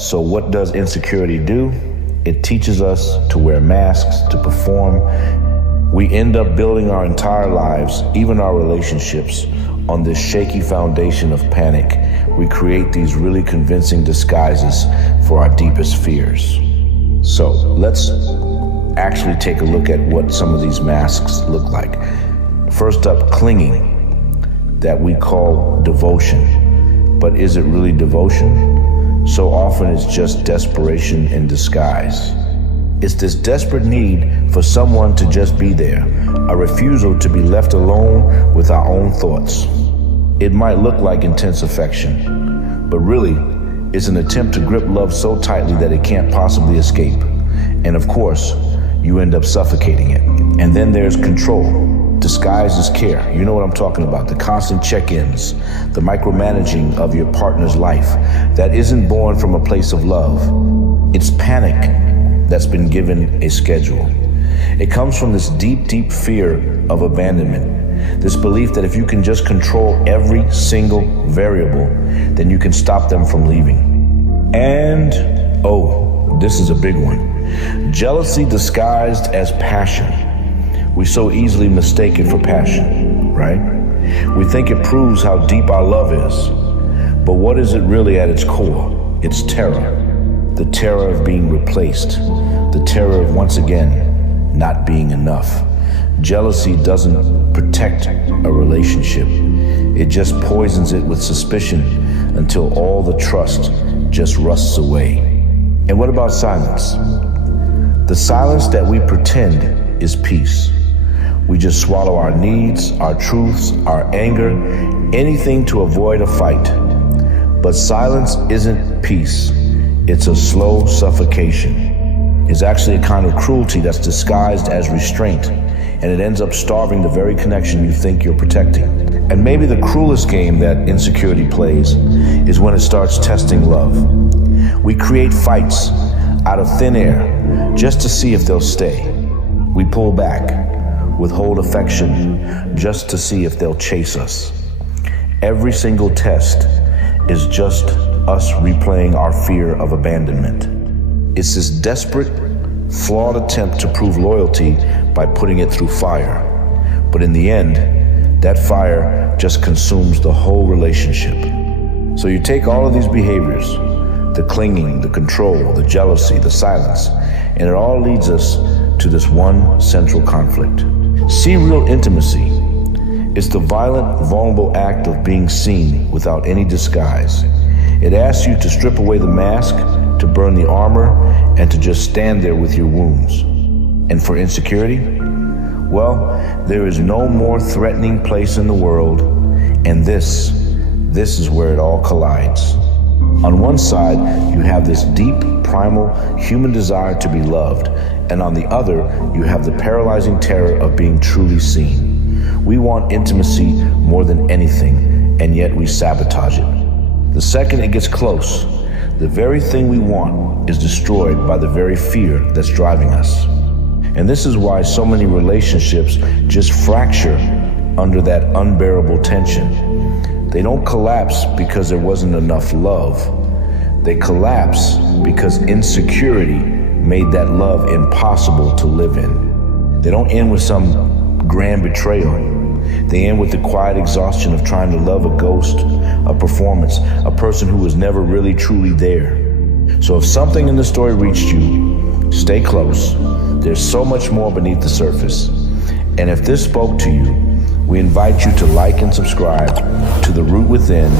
So what does insecurity do? It teaches us to wear masks, to perform. We end up building our entire lives, even our relationships, on this shaky foundation of panic. We create these really convincing disguises for our deepest fears. So let's actually take a look at what some of these masks look like. First up, clinging, that we call devotion. But is it really devotion? So often it's just desperation in disguise. It's this desperate need for someone to just be there, a refusal to be left alone with our own thoughts. It might look like intense affection, but really, it's an attempt to grip love so tightly that it can't possibly escape. And of course, you end up suffocating it. And then there's control, disguised as care. You know what I'm talking about, the constant check-ins, the micromanaging of your partner's life that isn't born from a place of love. It's panic that's been given a schedule. It comes from this deep, deep fear of abandonment, this belief that if you can just control every single variable, then you can stop them from leaving. And, oh, this is a big one. Jealousy disguised as passion. We so easily mistake it for passion, right? We think it proves how deep our love is. But what is it really at its core? It's terror. The terror of being replaced. The terror of, once again, not being enough. Jealousy doesn't protect a relationship. It just poisons it with suspicion until all the trust just rusts away. And what about silence? The silence that we pretend is peace. We just swallow our needs, our truths, our anger, anything to avoid a fight. But silence isn't peace. It's a slow suffocation. It's actually a kind of cruelty that's disguised as restraint, and it ends up starving the very connection you think you're protecting. And maybe the cruelest game that insecurity plays is when it starts testing love. We create fights out of thin air just to see if they'll stay. We pull back, withhold affection just to see if they'll chase us. Every single test is just us replaying our fear of abandonment. It's this desperate, flawed attempt to prove loyalty by putting it through fire. But in the end, that fire just consumes the whole relationship. So you take all of these behaviors, the clinging, the control, the jealousy, the silence, and it all leads us to this one central conflict. See real intimacy. It's the violent, vulnerable act of being seen without any disguise. It asks you to strip away the mask, to burn the armor, and to just stand there with your wounds. And for insecurity? Well, there is no more threatening place in the world, and this is where it all collides. On one side, you have this deep, primal human desire to be loved, and on the other, you have the paralyzing terror of being truly seen. We want intimacy more than anything, and yet we sabotage it. The second it gets close, the very thing we want is destroyed by the very fear that's driving us. And this is why so many relationships just fracture under that unbearable tension. They don't collapse because there wasn't enough love. They collapse because insecurity made that love impossible to live in. They don't end with some grand betrayal. They end with the quiet exhaustion of trying to love a ghost, a performance, a person who was never really truly there. So if something in the story reached you, stay close. There's so much more beneath the surface. And if this spoke to you, we invite you to like and subscribe to The Root Within